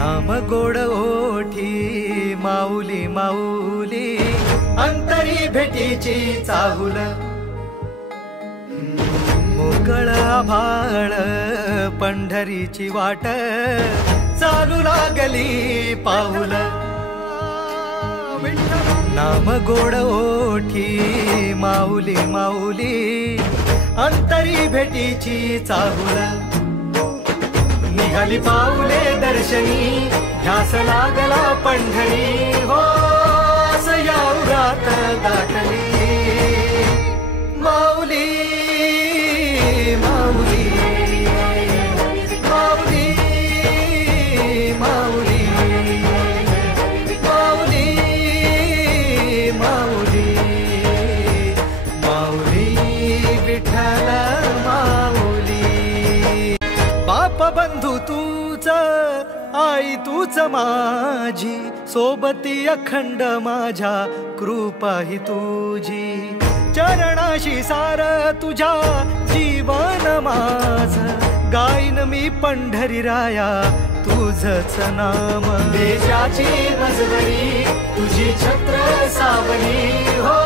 नाम गोड ओठी माऊली माऊली, अंतरी भेटीची चाहुल, मोकळ आभाळ पंढरीची वाट, चालू लागली पाऊल। नाम गोड ओठी माऊली माऊली, अंतरी भेटीची चाहुल, निघाली पाऊले दर्शनी, ध्यास लागला पंढरी हो, या उरात दाटली माऊली माऊली माऊली माऊली माऊली माऊली माऊली विठ्ठल माऊली। बाप बंधू तूच आई तूच माझी, सोबती अखंड माझ्या कृपा ही तुझी, चरणाशी सार तुझ्या जीवन माझ, गाईन मी पंढरी राया तुझच नाम। देशाची मजबरी तुझी छत्र सावली हो,